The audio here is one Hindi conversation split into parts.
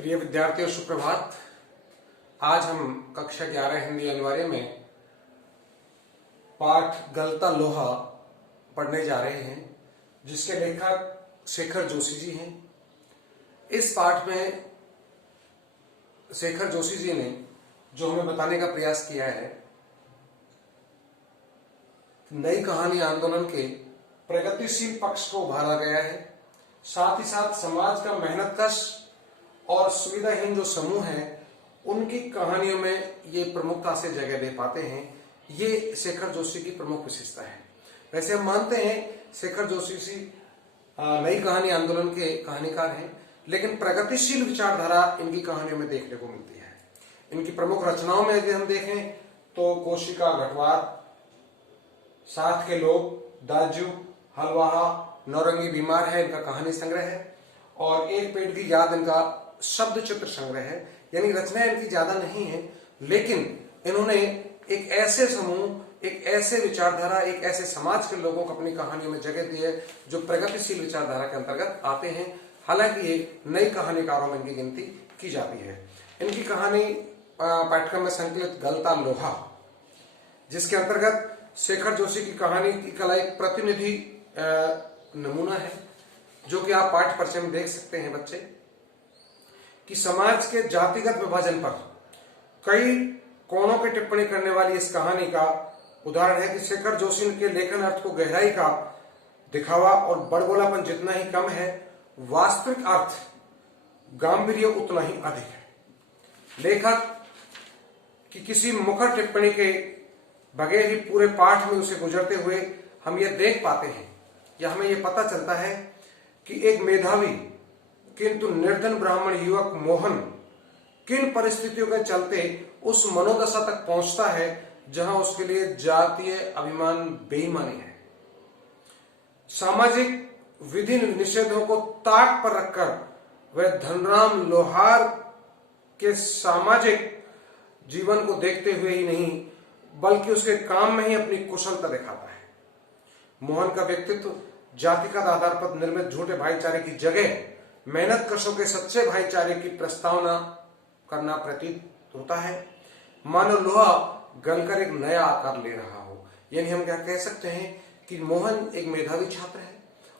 प्रिय विद्यार्थियों, सुप्रभात। आज हम कक्षा 11 हिंदी अनिवार्य में पाठ गलता लोहा पढ़ने जा रहे हैं, जिसके लेखक शेखर जोशी जी हैं। इस पाठ में शेखर जोशी जी ने जो हमें बताने का प्रयास किया है, नई कहानी आंदोलन के प्रगतिशील पक्ष को उभारा गया है। साथ ही साथ समाज का मेहनतकश और सुविधाहीन जो समूह है, उनकी कहानियों में ये प्रमुखता से जगह दे पाते हैं। ये शेखर जोशी की प्रमुख विशेषता है। वैसे हम मानते हैं शेखर जोशी जी नई कहानी आंदोलन के कहानीकार हैं, लेकिन प्रगतिशील विचारधारा इनकी कहानियों में देखने को मिलती है। इनकी प्रमुख रचनाओं में यदि हम देखें तो कोशिका घटवार, साथ के लोग, दाजू, हलवाहा, नौरंगी बीमार है इनका कहानी संग्रह है, और एक पेड़ की याद इनका शब्द चित्र संग्रह है। यानी रचनाएं इनकी ज्यादा नहीं है, लेकिन इन्होंने एक ऐसे समूह, एक ऐसे विचारधारा, एक ऐसे समाज के लोगों को अपनी कहानियों में जगह दी है जो प्रगतिशील विचारधारा के अंतर्गत आते हैं। हालांकि ये नई कहानीकारों में इनकी गिनती की जाती है। इनकी कहानी पाठ्यक्रम में संकलित गलता लोहा, जिसके अंतर्गत शेखर जोशी की कहानी की कला एक प्रतिनिधि नमूना है, जो कि आप पाठ्य परिचय में देख सकते हैं बच्चे, कि समाज के जातिगत विभाजन पर कई कोणों की टिप्पणी करने वाली इस कहानी का उदाहरण है कि शेखर जोशी के लेखन अर्थ को गहराई का दिखावा और बड़बोलापन जितना ही कम है, वास्तविक अर्थ गांभीर्य उतना ही अधिक है। लेखक की किसी मुखर टिप्पणी के बगैर ही पूरे पाठ में उसे गुजरते हुए हम ये देख पाते हैं, या हमें ये पता चलता है कि एक मेधावी किंतु निर्धन ब्राह्मण युवक मोहन किन परिस्थितियों के चलते उस मनोदशा तक पहुंचता है जहां उसके लिए जातीय अभिमान बेईमानी है। सामाजिक विधि निषेधों को ताक पर रखकर वह धनराम लोहार के सामाजिक जीवन को देखते हुए ही नहीं, बल्कि उसके काम में ही अपनी कुशलता दिखाता है। मोहन का व्यक्तित्व जातिगत आधार पर निर्मित झूठे भाईचारे की जगह मेहनत कशों के सच्चे भाईचारे की प्रस्तावना करना प्रतीत होता है। मानो लोहा गलकर एक नया आकार ले रहा हो। यानी हम क्या कह सकते हैं कि मोहन एक मेधावी छात्र है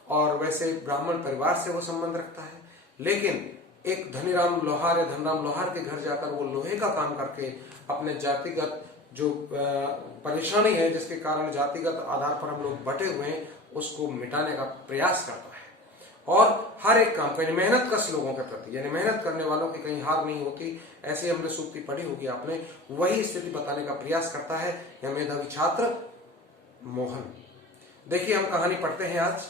और वैसे ब्राह्मण परिवार से वो संबंध रखता है, लेकिन एक धनीराम लोहार या धनराम लोहार के घर जाकर वो लोहे का काम करके अपने जातिगत जो परेशानी है, जिसके कारण जातिगत आधार पर हम लोग बटे हुए हैं, उसको मिटाने का प्रयास करता है। और हर एक काम का मेहनत कश लोगों के प्रति, यानी मेहनत करने वालों की कहीं हार नहीं होती, ऐसी हमने सूक्ति पढ़ी होगी आपने, वही स्थिति बताने का प्रयास करता है यह मेधावी छात्र मोहन। देखिए, हम कहानी पढ़ते हैं आज।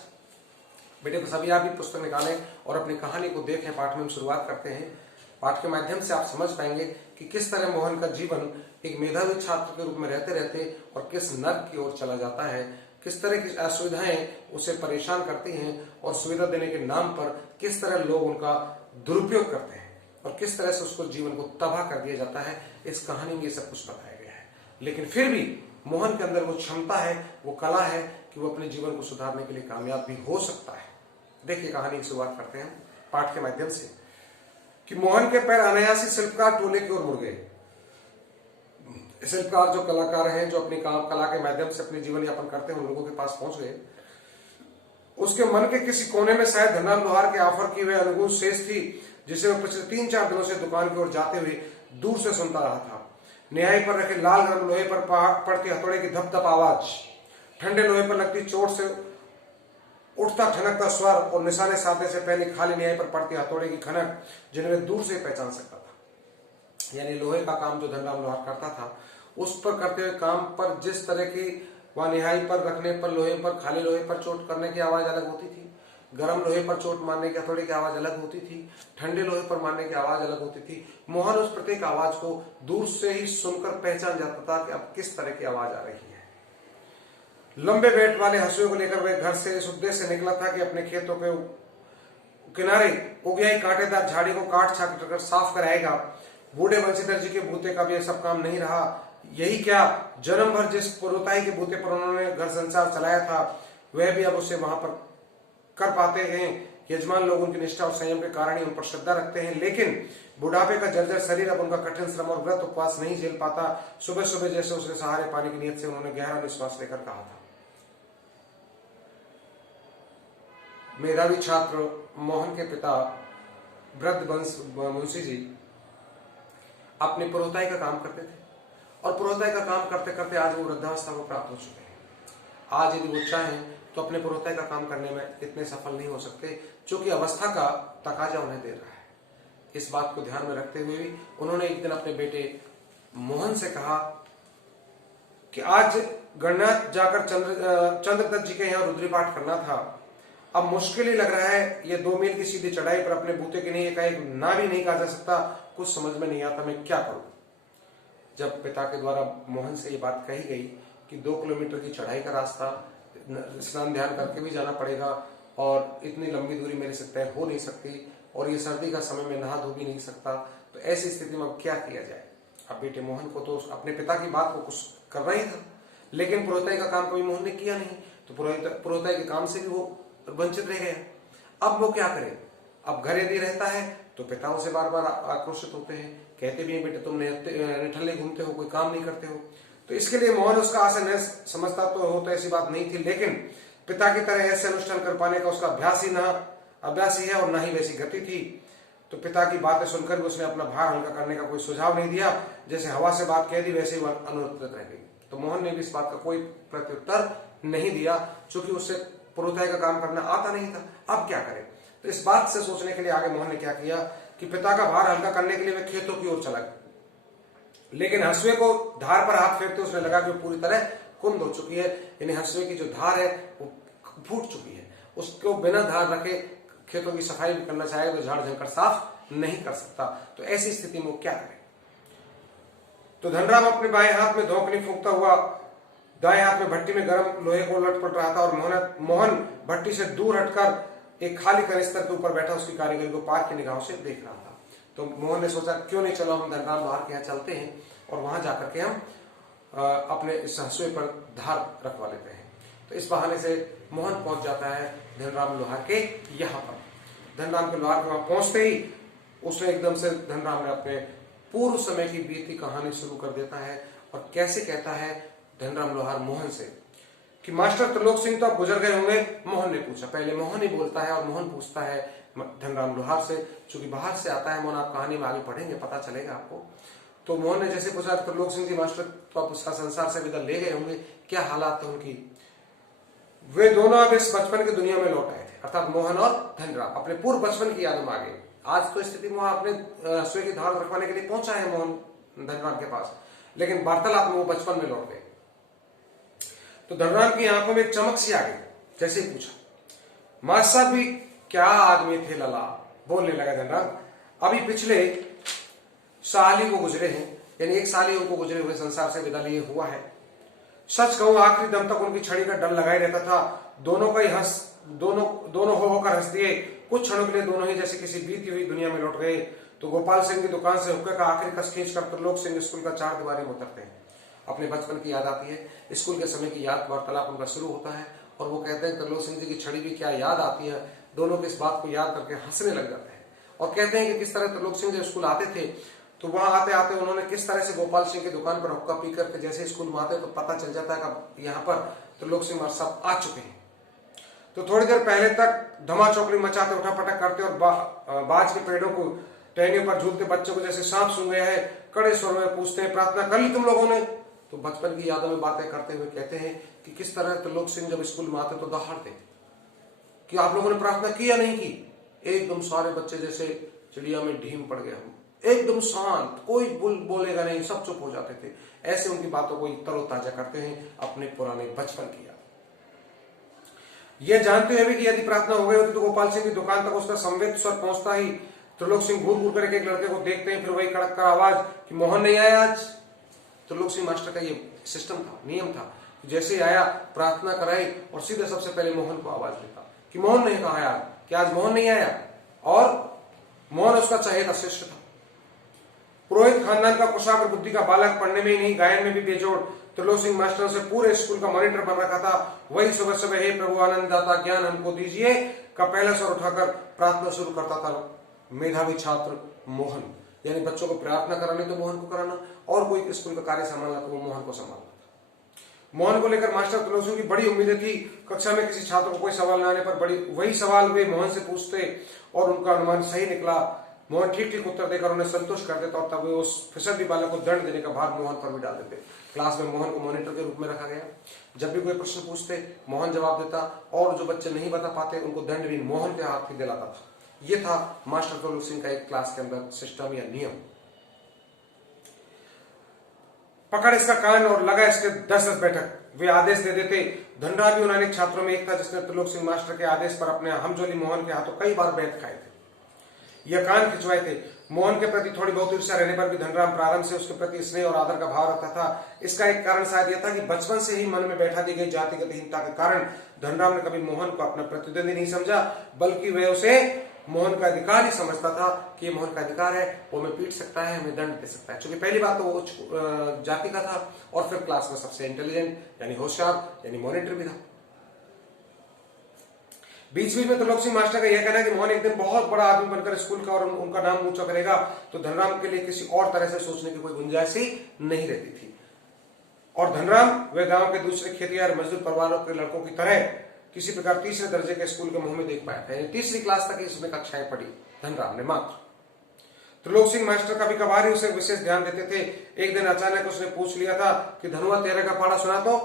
बेटे सभी आप भी पुस्तक निकालें और अपनी कहानी को देखें। पाठ में हम शुरुआत करते हैं। पाठ के माध्यम से आप समझ पाएंगे कि किस तरह मोहन का जीवन एक मेधावी छात्र के रूप में रहते रहते और किस नर्क की ओर चला जाता है, किस तरह की असुविधाएं उसे परेशान करती हैं, और सुविधा देने के नाम पर किस तरह लोग उनका दुरुपयोग करते हैं, और किस तरह से उसको जीवन को तबाह कर दिया जाता है। इस कहानी में ये सब कुछ बताया गया है। लेकिन फिर भी मोहन के अंदर वो क्षमता है, वो कला है कि वो अपने जीवन को सुधारने के लिए कामयाब भी हो सकता है। देखिए, कहानी की शुरुआत करते हैं पाठ के माध्यम से कि मोहन के पैर अनायास ही शिल्पकार टोले की ओर मुड़ गए। शिल्पकार जो कलाकार हैं, जो अपनी कला के माध्यम से अपने जीवन यापन करते हैं, उन लोगों के पास पहुंच गए। उसके मन के किसी कोने में शायद धनराम लोहार के ऑफर की वह अनुकूल शेष थी, जिसे वह पिछले 3-4 दिनों से दुकान की ओर जाते हुए दूर से सुनता रहा था। न्याय पर रखे लाल गरम लोहे पर पड़ती हथौड़े की धप धप आवाज, ठंडे लोहे पर लगती चोट से उठता ठनकता स्वर, और निशाने साधने से पहले खाली न्याय पर पड़ती हथौड़े की खनक, जिन्हें वे दूर से पहचान सकता था। यानी लोहे का काम जो धनराम लोहार करता था, उस पर करते हुए काम पर जिस तरह की वह निहाई पर रखने पर लोहे पर, खाली लोहे पर चोट करने की आवाज अलग होती थी, गर्म लोहे पर चोट मारने की हथौड़े की आवाज अलग होती थी, ठंडे लोहे पर मारने की आवाज अलग होती थी। मोहन उस प्रत्येक आवाज को दूर से ही सुनकर पहचान जाता था कि अब किस तरह की आवाज आ रही है। लंबे बेट वाले हंसुए को लेकर वह घर से इस उद्देश्य से निकला था कि अपने खेतों के किनारे उगियाई कांटेदार झाड़ी को काट छाट कर साफ कराएगा। बूढ़े बंशीधर जी के बूते का भी यह सब काम नहीं रहा। यही क्या, जन्म भर जिस पुरोताई के बूते पर उन्होंने घर संसार चलाया था, वह भी अब उसे वहां पर कर पाते हैं। यजमान लोग उनकी निष्ठा और संयम के कारण ही उन पर श्रद्धा रखते हैं, लेकिन बुढ़ापे का जर्जर शरीर अब उनका कठिन श्रम और व्रत उपवास नहीं झेल पाता। सुबह सुबह जैसे उसके सहारे पानी की नीयत से उन्होंने गहरा निश्वास लेकर कहा था। मेधावी छात्र मोहन के पिता वृद्ध मुंशी जी अपने पुरोहिताई का काम करते थे और पुरोहिताई का काम करते करते आज वो वृद्धावस्था को प्राप्त हो चुके हैं। आज यदि वो चाहें तो अपने पुरोहिताई का काम करने में इतने सफल नहीं हो सकते, क्योंकि अवस्था का तकाजा उन्हें दे रहा है। इस बात को ध्यान में रखते हुए भी उन्होंने एक दिन अपने बेटे मोहन से कहा कि आज गणनाथ जाकर चंद्रदत्त जी के यहाँ रुद्री पाठ करना था। अब मुश्किल ही लग रहा है, ये 2 मील की सीधी चढ़ाई पर अपने बूते के नहीं एकाएक ना भी नहीं कहा जा सकता। कुछ समझ में नहीं आता मैं क्या करूं। जब पिता के द्वारा मोहन से ये बात कही गई कि 2 किलोमीटर की चढ़ाई का रास्ता, स्नान ध्यान करके भी जाना पड़ेगा और इतनी लंबी दूरी मेरे से तय हो नहीं सकती और ये सर्दी का समय में नहा धो भी नहीं सकता, तो ऐसी स्थिति में अब क्या किया जाए। अब बेटे मोहन को तो अपने पिता की बात को कुछ करना ही था, लेकिन पुरोहिताई का काम कभी मोहन ने किया नहीं, तो पुरोहिताई के काम से भी वो वंचित रह गए। अब वो क्या करे। अब घर यदि रहता है तो पिता उसे बार बार आक्रोशित होते हैं, कहते भी हैं बेटे तुम निठल्ले घूमते हो, कोई काम नहीं करते हो। तो इसके लिए मोहन उसका आशय न समझता तो ऐसी बात नहीं थी, लेकिन पिता की तरह ऐसे अनुष्ठान कर पाने का उसका अभ्यास ही है और न ही वैसी गति थी। तो पिता की बातें सुनकर भी उसने अपना भार हल्का करने का कोई सुझाव नहीं दिया। जैसे हवा से बात कह दी वैसे ही अनुत्तरित रह गई। तो मोहन ने भी इस बात का कोई प्रत्युत्तर नहीं दिया, क्योंकि उससे पुरोहिताई का काम करना आता नहीं था। अब क्या करे। तो इस बात से सोचने के लिए आगे मोहन ने क्या किया कि पिता का भार हल्का करने के लिए वह खेतों की ओर चला गया, लेकिन हंसुए को धार पर हाथ फेरते उसने लगा कि पूरी तरह कुंद हो चुकी है, यानी हंसुए की जो धार है वो फूट चुकी है। उसको बिना धार रखे खेतों की सफाई भी करना चाहे तो झाड़ झंकर साफ नहीं कर सकता। तो ऐसी स्थिति में वो क्या करे। तो धनराम अपने बाएं हाथ में धोखनी फूंकता हुआ दाएं हाथ में भट्टी में गर्म लोहे को लटपट रहा था और मोहन भट्टी से दूर हटकर एक खाली कनिस्तर के ऊपर बैठा उसकी कारीगरी को पार की निगाहों से देख रहा था। तो मोहन ने सोचा क्यों नहीं चलो हम धनराम लोहार के यहाँ चलते हैं और वहां जाकर के हम अपने इस हंसुए पर धार रखवा लेते हैं। तो इस बहाने से मोहन पहुंच जाता है धनराम लोहार के यहाँ पर। धनराम के लोहार के वहां पहुंचते ही उसने एकदम से धनराम ने अपने पूर्व समय की बीती कहानी शुरू कर देता है और कैसे कहता है धनराम लोहार मोहन से कि मास्टर त्रिलोक सिंह तो अब गुजर गए होंगे। मोहन ने पूछा, पहले मोहन ही बोलता है और मोहन पूछता है धनराम लोहार से, चूंकि बाहर से आता है। मोहन आप कहानी में आगे पढ़ेंगे पता चलेगा आपको। तो मोहन ने जैसे पूछा त्रिलोक सिंह जी मास्टर तो आप उसका संसार से विदा ले गए होंगे, क्या हालात थे उनकी। वे दोनों अब इस बचपन की दुनिया में लौट आए थे, अर्थात मोहन और धनराम अपने पूर्व बचपन की यादों में आ गए। आज तो स्थिति में अपने हंसुए की धार रखवाने के लिए पहुंचा है मोहन धनराम के पास, लेकिन वार्तालाप में वो बचपन में लौट गए। तो धनराम की आंखों में एक चमक सी आ गई, जैसे ही पूछा, मास्टर साहब भी क्या आदमी थे लला। बोलने लगा धनराम, अभी पिछले साल ही को गुजरे हैं, यानी 1 साल ही उनको गुजरे हुए संसार से विदा लिए हुआ है। सच कहूं आखिरी दम तक उनकी छड़ी का डर लगाए रहता था। दोनों होकर हंस दिए। कुछ क्षणों के लिए दोनों ही जैसे किसी बीती हुई दुनिया में लौट गए। तो गोपाल सिंह की दुकान से हुक्के का आखिरी कस खींचकर त्रिलोक सिंह स्कूल का 4 दीवारी में उतरते हैं। अपने बचपन की याद आती है, स्कूल के समय की याद वार्तालाप उनका शुरू होता है और वो कहते हैं त्रिलोक सिंह जी की छड़ी भी क्या याद आती है। दोनों को इस बात को याद करके हंसने लग जाते हैं और कहते हैं कि किस तरह त्रिलोक सिंह जब स्कूल आते थे तो वहां आते आते उन्होंने किस तरह से गोपाल सिंह की दुकान पर हुक्का पी करके जैसे स्कूल में आते तो पता चल जाता है कि यहाँ पर त्रिलोक सिंह साहब आ चुके हैं। तो थोड़ी देर पहले तक धमा चौकड़ी मचाते उठा पटक करते और बाज के पेड़ों को टहनियों पर झूलते बच्चों को जैसे सांप सूंघ गया है कड़े स्वर में पूछते हैं, प्रार्थना कर ली तुम लोगों ने। तो बचपन की यादों में बातें करते हुए कहते हैं कि किस तरह त्रिलोक सिंह जब स्कूल में आते तो दहाड़ते कि आप लोगों ने प्रार्थना की या नहीं की। एकदम सारे बच्चे जैसे चिड़िया में ढीम पड़ गया, एकदम शांत, कोई बोलेगा नहीं, सब चुप हो जाते थे। ऐसे उनकी बातों को तरोताजा करते हैं अपने पुराने बचपन की याद। यह जानते हुए भी कि यदि प्रार्थना हो गई होती तो गोपाल सिंह की दुकान तक उसका संवेद स्वर पहुंचता ही त्रिलोक सिंह घूर घूर करके एक लड़के को देखते हैं, फिर वही कड़क का आवाज कि मोहन नहीं आया आज। त्रिलोक सिंह मास्टर का ये सिस्टम था, नियम था, जैसे ही आया प्रार्थना कराई और सीधे सबसे पहले मोहन को आवाज देता कि मोहन नहीं कहा यार, कि आज मोहन नहीं आया। और मोहन उसका चहेता शिष्य था, पुरोहित खानदान का कुशाग्र बुद्धि का बालक, पढ़ने में ही नहीं गायन में भी बेजोड़। त्रिलोक सिंह मास्टर से पूरे स्कूल का मॉनिटर बन रखा था। वही सुबह सुबह हे प्रभु आनंद दाता ज्ञान हमको दीजिए का पहला स्वर उठाकर प्रार्थना शुरू करता था मेधावी छात्र मोहन। यानी बच्चों को प्रार्थना कराने तो मोहन को कराना, और कोई स्कूल का कार्य संभालना तो वो मोहन को संभालना। मोहन को लेकर मास्टर तुलसी की बड़ी उम्मीदें थी। कक्षा में किसी छात्र को कोई सवाल न आने पर वही सवाल वे मोहन से पूछते और उनका अनुमान सही निकला। मोहन ठीक ठीक उत्तर देकर उन्हें संतुष्ट कर देता और तब वे उस फिसड्डी बालक को दंड देने का भार मोहन पर भी डाल देते। क्लास में मोहन को मॉनिटर के रूप में रखा गया। जब भी कोई प्रश्न पूछते मोहन जवाब देता और जो बच्चे नहीं बता पाते उनको दंड भी मोहन के हाथ ही दिलाता था। यह था मास्टर तुलसी सिंह का एक क्लास के अंदर सिस्टम या नियम। पकड़ इसका कान और लगा इसके 10-10 बैठक, वे आदेश दे देते। धनराज भी उन्होंने छात्रों में एक था जिसने त्रिलोक सिंह मास्टर के आदेश पर अपने हमजोली मोहन के हाथों कई बार बैठ खाए थे, यह कान खिंचवाए थे। मोहन के प्रति थोड़ी बहुत ईर्ष्या रहने पर भी धनराम प्रारंभ से उसके प्रति स्नेह और आदर का भाव रखता था। इसका एक कारण शायद यह था कि बचपन से ही मन में बैठा दी गई जातिगत हीनता के कारण धनराम ने कभी मोहन को अपना प्रतिद्वंदी नहीं समझा, बल्कि वह उसे मोहन का अधिकार ही समझता था कि ये मोहन का अधिकार है, वो हमें पीट सकता है, हमें दंड दे सकता है। क्योंकि पहली बात तो वो उच्च जाति का था और फिर क्लास में सबसे इंटेलिजेंट यानी होशियार यानी मॉनिटर भी था। बीच बीच में त्रिलोक सिंह मास्टर का यह कहना है कि मोहन एक दिन बहुत बड़ा आदमी बनकर स्कूल का और उनका नाम ऊंचा करेगा, तो धनराम के लिए किसी और तरह से सोचने की कोई गुंजाइश ही नहीं रहती थी। और धनराम वे गांव के दूसरे खेतिहर मजदूर परिवारों के लड़कों की तरह किसी प्रकार तीसरे दर्जे के स्कूल के मुंह में देख पाया था। यानी तीसरी क्लास तक इसने कक्षाएं पढ़ी धनराम ने मात्र। त्रिलोक सिंह मास्टर कभी कभार ही उसे विशेष ध्यान देते थे। एक दिन अचानक उसने पूछ लिया था कि धनुआ 13 का पाड़ा सुना तो।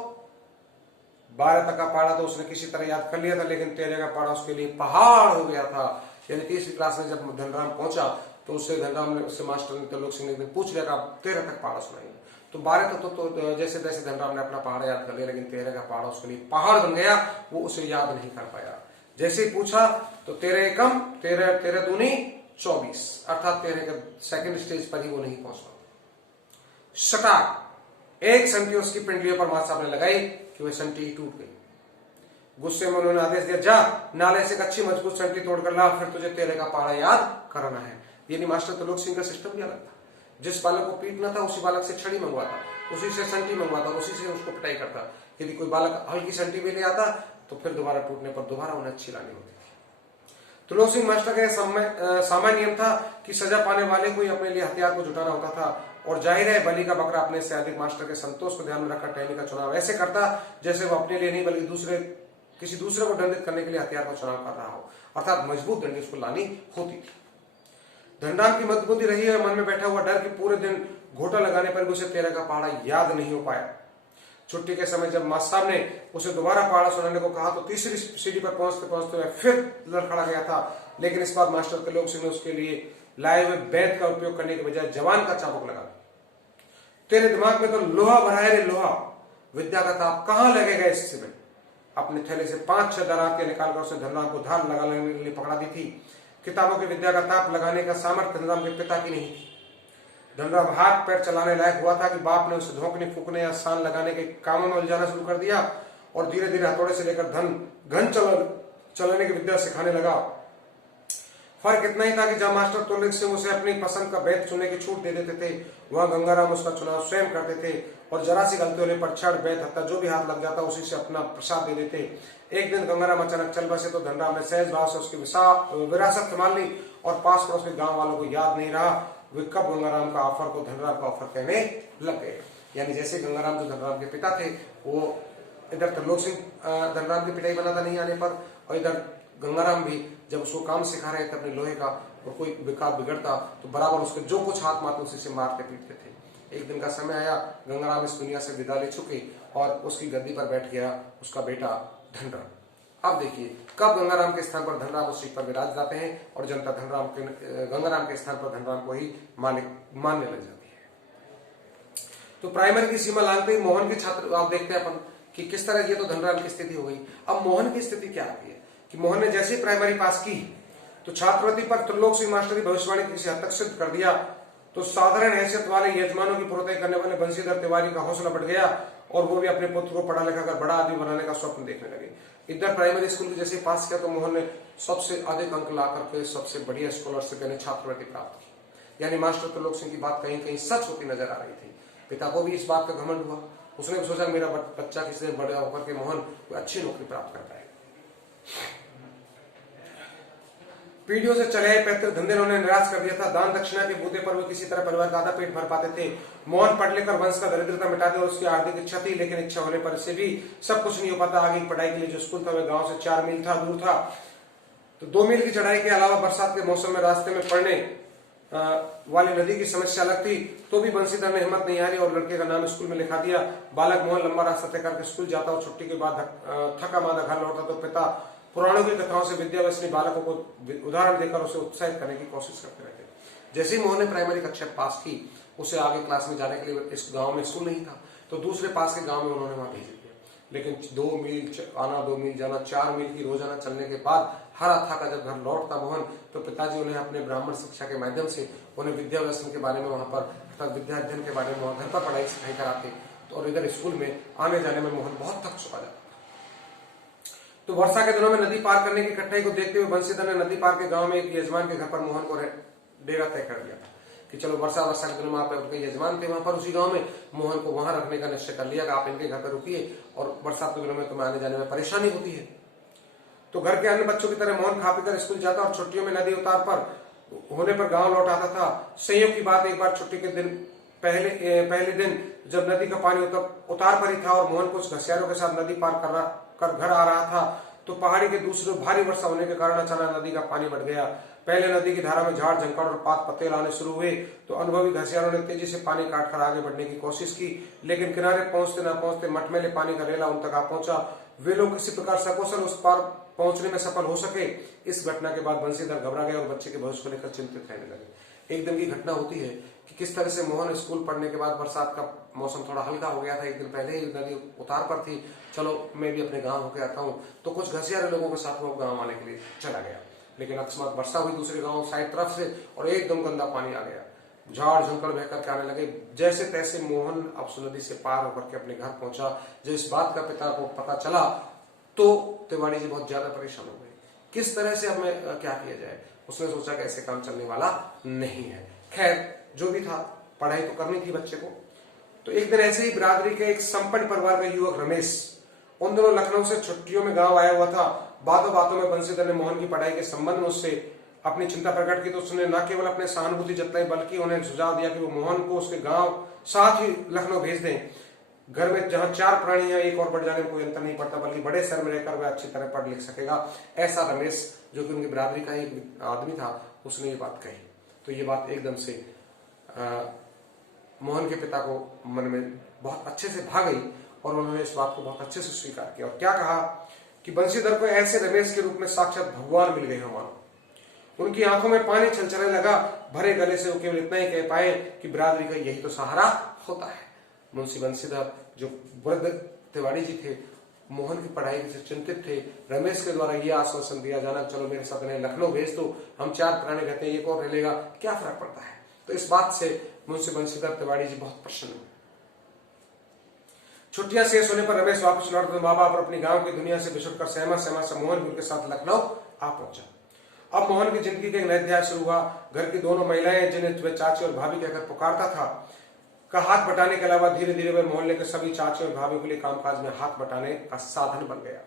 12 तक का पाड़ा तो उसने किसी तरह याद कर लिया था, लेकिन 13 का पाड़ा उसके लिए पहाड़ हो गया था। यानी तीसरी क्लास में जब धनराम पहुंचा तो उससे मास्टर ने त्रिलोक सिंह ने पूछ लिया कि आप 13 तक पाड़ा सुनाइए। तो 12 तक तो जैसे तैसे धनराम ने अपना पहाड़ याद कर लिया, लेकिन 13 का पहाड़ा उसके लिए पहाड़ बन गया, वो उसे याद नहीं कर पाया। जैसे ही पूछा तो 13 कम 13 दूनी 24, अर्थात 13 के सेकंड स्टेज पर ही वो नहीं पहुंच पाता। शटाक एक संटी उसकी पिंडलियों पर मास्टर साहब ने लगाई कि वह संटी टूट गई। गुस्से में उन्होंने आदेश दिया, जा नाले से अच्छी मजबूत संटी तोड़कर ला, फिर तुझे 13 का पहाड़ा याद कराना है। यानी मास्टर त्रिलोक सिंह का सिस्टम भी अलग था। जिस बालक को पीटना था उसी बालक से छड़ी मंगवाता, उसी से संटी मंगवाता, उसी से उसको पिटाई करता। यदि कोई बालक हल्की संटी भी ले आता तो फिर दोबारा टूटने पर दोबारा उन्हें अच्छी लानी होती थी। त्रिलोक सिंह मास्टर का सामान्य नियम था कि सजा पाने वाले को ही अपने लिए हथियार को जुटाना होता था, और जाहिर है बलि का बकरा अपने से अधिक मास्टर के संतोष को ध्यान में रखकर टहनी का चुनाव ऐसे करता जैसे वो अपने लिए नहीं बल्कि किसी दूसरे को दंडित करने के लिए हथियार का चुनाव कर रहा हो, अर्थात मजबूत डंडी उसको लानी होती थी। धनराम की मंदबुद्धि रही है, मन में बैठा हुआ डर कि पूरे दिन घोटा लगाने पर भी उसे 13 का पहाड़ा याद नहीं हो पाया। छुट्टी के समय जब मास्टर साहब ने उसे दोबारा पहाड़ा सुनाने को कहा तो तीसरी सीढ़ी पर पहुंचते पहुंचते वह फिर लड़खड़ा गया था, लेकिन इस बार मास्टर त्रिलोक सिंह ने उसके लिए लाए हुए बैत का उपयोग करने के बजाय जवान का चाबुक लगा। तेरे दिमाग में तो लोहा भरा है रे लोहा, विद्या का ताप कहां लगेगा इससे में। अपने थैले से 5-6 दरार निकालकर उसने धनराम को धार लगाने के लिए पकड़ा दी थी। किताबों की विद्या का ताप लगाने का सामर्थ्य धनराम के पिता की नहीं थी। धनराम हाथ पैर चलाने लायक हुआ था कि बाप ने उसे धोखने फूकने या सान लगाने के कामों में उलझाना शुरू कर दिया और धीरे धीरे हथौड़े से लेकर घन चलाने की विद्या सिखाने लगा। फर्क इतना ही था कि जहां मास्टर त्रिलोक सिंह उसे अपनी पसंद का बैत चुनने की छूट दे देते थे, वहां गंगाराम उसका चुनाव स्वयं करते थे और जरा सी गलती होने पर छड़ बैत हत्ता जो भी हाथ लग जाता उसी से अपना प्रसाद दे देते। एक दिन गंगाराम अचानक चल बसे तो धनराम ने सहज भाव से उसकी विरासत संभाल ली और पास पड़ोस के गांव वालों को याद नहीं रहा वे कब गंगाराम का ऑफर को धनराम का ऑफर कहने लग गए। यानी जैसे गंगाराम जो धनराम के पिता थे वो इधर त्रिलोक सिंह धनराम की पिटाई बनाता नहीं आने पर, और इधर गंगाराम भी जब उसको काम सिखा रहे थे अपने लोहे का और कोई विकार बिगड़ता तो बराबर उसके जो कुछ हाथ मारते उसी से मारते पीटते थे। एक दिन का समय आया, गंगाराम इस दुनिया से विदा ले चुके और उसकी गद्दी पर बैठ गया उसका बेटा धनराम। अब देखिए कब गंगाराम के स्थान पर धनराम उस सीट पर विराज जाते हैं और जनता गंगाराम के स्थान पर धनराम को ही मालिक मानने लग जाती है। तो प्राइमरी की सीमा लांघते ही मोहन के छात्र आप देखते हैं अपन कि किस तरह ये तो धनराम की स्थिति हो गई। अब मोहन की स्थिति क्या आती है कि मोहन ने जैसे प्राइमरी पास की तो छात्रवृत्ति पर त्रिलोक सिंह मास्टर की भविष्यवाणी किसी हद तक सिद्ध कर दिया। तो साधारण हैसियत वाले यजमानों की पुरोताई करने वाले बंशीधर तिवारी का हौसला बढ़ गया और वो भी अपने पुत्र को पढ़ा लिखा कर बड़ा आदमी बनाने का स्वप्न देखने लगे। इधर प्राइमरी स्कूल की जैसे पास किया तो मोहन ने सबसे अधिक अंक ला करके सबसे बढ़िया स्कॉलरशिप यानी छात्रवृत्ति प्राप्त की। यानी मास्टर त्रिलोक सिंह की बात कहीं कहीं सच होती नजर आ रही थी। पिता को भी इस बात का घमंड हुआ, उसने भी सोचा मेरा बच्चा किसी दिन बड़े होकर के मोहन कोई अच्छी नौकरी प्राप्त कर पाएगा। पीढ़ियों से चले आए पैतृक धंधे उन्होंने निराश कर दिया था। दान दक्षिणा के बूते पर वे किसी तरह परिवार का आधा पेट भर पाते थे। मोहन पढ़ लेकर वंश का दरिद्रता मिटा दे और उसकी आर्थिक इच्छा थी, लेकिन इच्छा होने पर से भी सब कुछ नहीं हो पाता। आगे की पढ़ाई के लिए जो स्कूल था वह गांव से 4 मील दूर था। तो 2 मील की चढ़ाई के अलावा बरसात के मौसम में रास्ते में पड़ने वाली नदी की समस्या अलग थी। तो भी बंसीधर ने हिम्मत नहीं हारी और लड़के का नाम स्कूल में लिखा दिया। बालक मोहन लंबा रास्ता तय करके स्कूल जाता और छुट्टी के बाद थका मांदा घर लौटता तो पिता पुराणों की कथाओं से विद्याव्यसनी बालकों को उदाहरण देकर उसे उत्साहित करने की कोशिश करते रहते। जैसे ही मोहन ने प्राइमरी कक्षा पास की, उसे आगे क्लास में जाने के लिए इस गांव में स्कूल नहीं था, तो दूसरे पास के गांव में उन्होंने वहां भेज दिया। लेकिन 2 मील आना, 2 मील जाना, 4 मील की रोजाना चलने के बाद हरा थका जब घर लौटता मोहन, तो पिताजी उन्हें अपने ब्राह्मण शिक्षा के माध्यम से उन्हें विद्या व्यसन के बारे में वहां पर विद्या अध्ययन के बारे में वहां घर पर पढ़ाई सिखाई कराते। तो और इधर स्कूल में आने जाने में मोहन बहुत थक चुका जाता। तो वर्षा के दिनों में नदी पार करने की कठिनाई को देखते हुए बंसीधर ने नदी पार के गांव में एक यजमान के घर पर मोहन को डेरा तय कर दिया कि चलो वर्षा के दिनों में आप उनके यजमान थे वहां पर उसी गांव में, मोहन को वहां रखने का निश्चय कर लिया कि आप इनके घर पर रुकिए और बरसात के दिनों में तुम्हें आने जाने में परेशानी होती है। तो घर के अन्य बच्चों की तरह मोहन खा पीकर स्कूल जाता और छुट्टियों में नदी उतार पर होने पर गांव लौट आता था। संयोग की बात, एक बार छुट्टी के दिन पहले दिन जब नदी का पानी उतार पर ही था और मोहन कुछ घसियारों के साथ नदी पार कर घर आ रहा था, तो पहाड़ी के दूसरे भारी वर्षा होने के कारण अचानक नदी का पानी बढ़ गया। पहले नदी की धारा में झाड़ झंकड़ और पात पत्ते लाने शुरू हुए, तो अनुभवी घसियारों ने तेजी से पानी काटकर आगे बढ़ने की कोशिश की, लेकिन किनारे पहुंचते न पहुंचते मटमैले पानी का रेला उन तक आ पहुंचा। वे लोग किसी प्रकार सकुशल उस पार पहुंचने में सफल हो सके। इस घटना के बाद बंसीधर घबरा गए और बच्चे के भविष्य को लेकर चिंतित रहने लगे। एक दिन की घटना होती है कि किस तरह से मोहन स्कूल पढ़ने के बाद बरसात का मौसम थोड़ा हल्का हो गया था, एक दिन पहले ही नदी उतार पर थी, चलो मैं भी अपने गांव होकर आता हूँ, तो कुछ घसियारे लोगों के साथ वो गांव आने के लिए चला गया। लेकिन अकस्मात वर्षा हुई दूसरे गांव साइड तरफ से और एकदम गंदा पानी आ गया, झाड़ झंकड़ बहकर के आने लगे। जैसे तैसे मोहन अब उस नदी से पार होकर के अपने घर पहुंचा। जब इस बात का पिता को पता चला तो तिवारी जी बहुत ज्यादा परेशान हो गए, किस तरह से अब मैं क्या किया जाए। उसने सोचा कि ऐसे काम चलने वाला नहीं है। खैर जो भी था, पढ़ाई तो करनी थी बच्चे को। तो एक दिन ऐसे ही बिरादरी के एक संपन्न परिवार का युवक रमेश उन दिनों लखनऊ से छुट्टियों में गांव आया हुआ था। बातों बातों में बंसीधर ने मोहन की पढ़ाई के संबंध में उससे अपनी चिंता प्रकट की। तो उसने न केवल अपने सहानुभूति जताई बल्कि उन्हें सुझाव दिया कि वो मोहन को उसके गांव साथ ही लखनऊ भेज दें। घर में जहां 4 प्राणी हैं, एक और बढ़ जाने में कोई अंतर नहीं पड़ता, बल्कि बड़े शहर में रहकर वह अच्छी तरह पढ़ लिख सकेगा। ऐसा रमेश, जो कि उनकी बिरादरी का एक आदमी था, उसने ये बात कही। तो ये बात एकदम से मोहन के पिता को मन में बहुत अच्छे से भा गई और उन्होंने इस बात को बहुत अच्छे से स्वीकार किया और क्या कहा कि बंसीधर को ऐसे रमेश के रूप में साक्षात भगवान मिल गए हैं मानो। उनकी आंखों में पानी छलछलने लगा। भरे गले से वो केवल इतना ही कह पाए कि बिरादरी का यही तो सहारा होता है। मुंशी बंसीधर जो वृद्ध तिवारी जी थे, मोहन की पढ़ाई से चिंतित थे। रमेश के द्वारा यह आश्वासन दिया जाना, चलो मेरे साथ इन्हें लखनऊ भेज दो, हम 4 प्राणी रहते हैं, एक और रह लेगा, क्या फर्क पड़ता है। तो इस बात से मुंशी बंसीधर तिवारी जी बहुत प्रसन्न हुए। छुट्टियां शेष होने पर रमेश वापस लौटा तो माँ बाप और अपनी गांव की दुनिया से बिछुड़कर सहमा से मोहन भी उनके साथ लखनऊ आ पहुंचा। अब मोहन की जिंदगी का एक नया अध्याय शुरू हुआ। घर की दोनों महिलाएं, जिन्हें वह चाची और भाभी कहकर पुकारता था, का हाथ बटाने के अलावा धीरे धीरे वह मोहल्ले के सभी चाची और भाभी के लिए कामकाज में हाथ बटाने का साधन बन गया।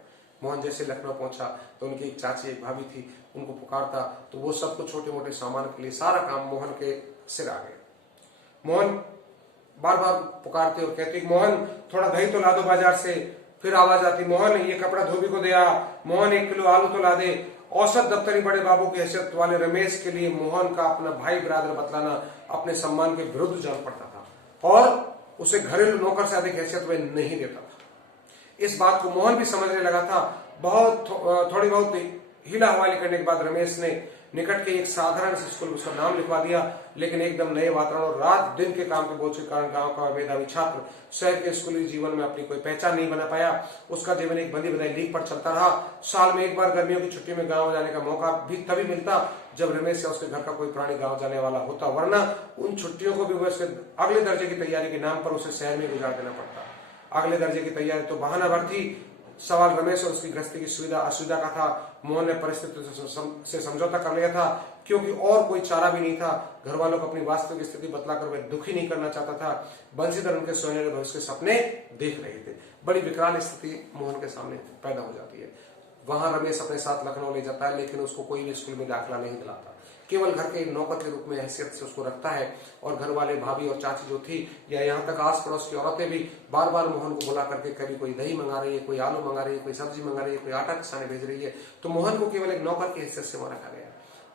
मोहन जैसे लखनऊ पहुंचा तो उनकी एक चाची एक भाभी थी, उनको पुकारता तो वो सब कुछ छोटे मोटे सामान के लिए सारा काम मोहन के सिर आ गया। मोहन बार बार पुकारते और कहते मोहन थोड़ा दही तो ला दो बाजार से, फिर आवाज आती मोहन ये कपड़ा धोबी को दे आ, मोहन 1 किलो आलू तो ला दे। औसत दफ्तरी बड़े बाबू की हैसियत वाले रमेश के लिए मोहन का अपना भाई बिरादर बतलाना अपने सम्मान के विरुद्ध जान पड़ता था और उसे घरेलू नौकर से अधिक हैसियत वह नहीं देता था। इस बात को मोहन भी समझने लगा था। थोड़ी बहुत हिला हवाली करने के बाद रमेश ने निकट के एक साधारण से स्कूल में उसका नाम लिखवा दिया, लेकिन एकदम नए वातावरण और रात दिन के काम के बोझ के कारण गांव का मेधावी छात्र शहर के स्कूली जीवन में अपनी कोई पहचान नहीं बना पाया। उसका जीवन एक बंदी बनाई लीक पर चलता रहा। साल में एक बार गर्मियों की छुट्टी में गाँव जाने का मौका भी तभी मिलता जब रमेश या उसके घर का कोई प्राणी गाँव जाने वाला होता, वरना उन छुट्टियों को भी वह उसके अगले दर्जे की तैयारी के नाम पर उसे शहर में गुजार देना पड़ता। अगले दर्जे की तैयारी तो बहाना भर थी। सवाल रमेश और उसकी गृहस्थी की सुविधा असुविधा का था। मोहन ने परिस्थिति से समझौता कर लिया था क्योंकि और कोई चारा भी नहीं था। घर वालों को अपनी वास्तविक स्थिति बतलाकर वह दुखी नहीं करना चाहता था। बंसीधर उनके सोनेरे भविष्य के सपने देख रहे थे। बड़ी विकराल स्थिति मोहन के सामने पैदा हो जाती है। वहां रमेश अपने साथ लखनऊ ले जाता है, लेकिन उसको कोई भी स्कूल में दाखिला नहीं दिलाता, केवल घर के नौकर के रूप में हैसियत से उसको रखता है। और घर वाले भाभी और चाची जो थी या यहाँ तक आस पड़ोस की औरतें भी बार बार मोहन को बुला करके कभी कोई दही मंगा रही है, कोई आलू मंगा रही है, कोई सब्जी मंगा रही है, कोई आटा पिसाने भेज रही है, तो मोहन को केवल एक नौकर की हैसियत से वहां रखा गया।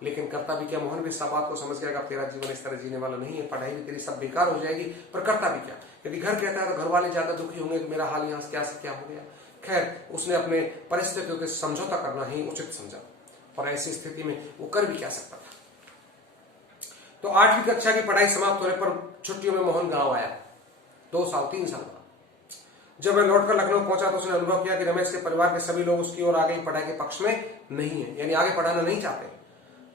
लेकिन करता भी क्या, मोहन भी इस बात को समझ गया, तेरा जीवन इस तरह जीने वाला नहीं है, पढ़ाई भी तेरी सब बेकार हो जाएगी, पर करता भी क्या, यदि घर कहता है तो घर वाले ज्यादा दुखी होंगे कि मेरा हाल यहाँ क्या से क्या हो गया। खैर उसने अपने परिस्थितियों के समझौता करना ही उचित समझा, और ऐसी स्थिति में वो कर भी क्या सकता था। तो 8वीं कक्षा की पढ़ाई समाप्त होने पर छुट्टियों में मोहन गांव आया। 2 साल 3 साल बाद जब वह लौटकर लखनऊ पहुंचा तो उसने अनुभव किया कि रमेश के परिवार के सभी लोग उसकी ओर आगे पढ़ाई के पक्ष में नहीं है, यानी आगे पढ़ाना नहीं चाहते।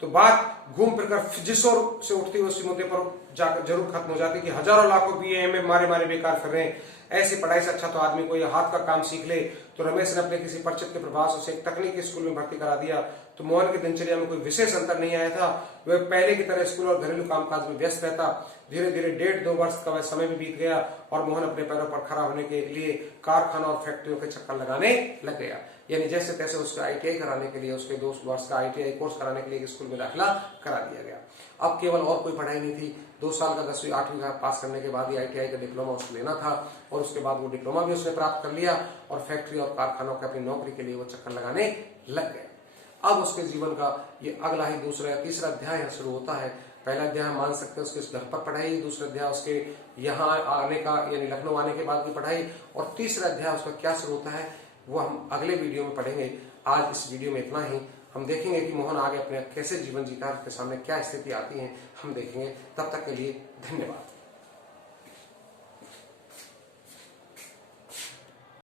तो बात घूम फिरकर जिस ओर से उठती हुई उसी मुद्दे पर जाकर जरूर खत्म हो जाती कि हजारों लाखों बीए एमए मारे मारे बेकार फिर रहे हैं, ऐसी पढ़ाई से अच्छा तो आदमी कोई हाथ का काम सीख ले। तो रमेश ने अपने किसी परिचित के प्रभाव से उसे एक तकनीकी स्कूल में भर्ती करा दिया। तो मोहन की दिनचर्या में कोई विशेष अंतर नहीं आया था, वह पहले की तरह स्कूल और घरेलू कामकाज में व्यस्त रहता। धीरे धीरे 1.5-2 वर्ष का वह समय भी बीत गया और मोहन अपने पैरों पर खड़ा होने के लिए कारखाना और फैक्ट्रियों के चक्कर लगाने लग गया। यानी जैसे तैसे उसका ITI कराने के लिए, उसके 2 वर्ष का ITI कोर्स कराने के लिए स्कूल में दाखिला करा दिया गया। अब केवल और कोई पढ़ाई नहीं थी। 2 साल का 10वीं 8वीं का पास करने के बाद ही ITI का डिप्लोमा उसको लेना था, और उसके बाद वो डिप्लोमा भी उसने प्राप्त कर लिया और फैक्ट्री और कारखानों के अपनी नौकरी के लिए वो चक्कर लगाने लग गया। अब उसके जीवन का ये अगला ही दूसरा या तीसरा अध्याय यहाँ शुरू होता है। पहला अध्याय हम मान सकते हैं उसके घर पर पढ़ाई, दूसरा अध्याय उसके यहाँ आने का यानी लखनऊ आने के बाद की पढ़ाई, और तीसरा अध्याय उसका क्या शुरू होता है वो हम अगले वीडियो में पढ़ेंगे। आज इस वीडियो में इतना ही। हम देखेंगे कि मोहन आगे अपने कैसे जीवन जीता है, उसके सामने क्या स्थिति आती है, हम देखेंगे। तब तक के लिए धन्यवाद।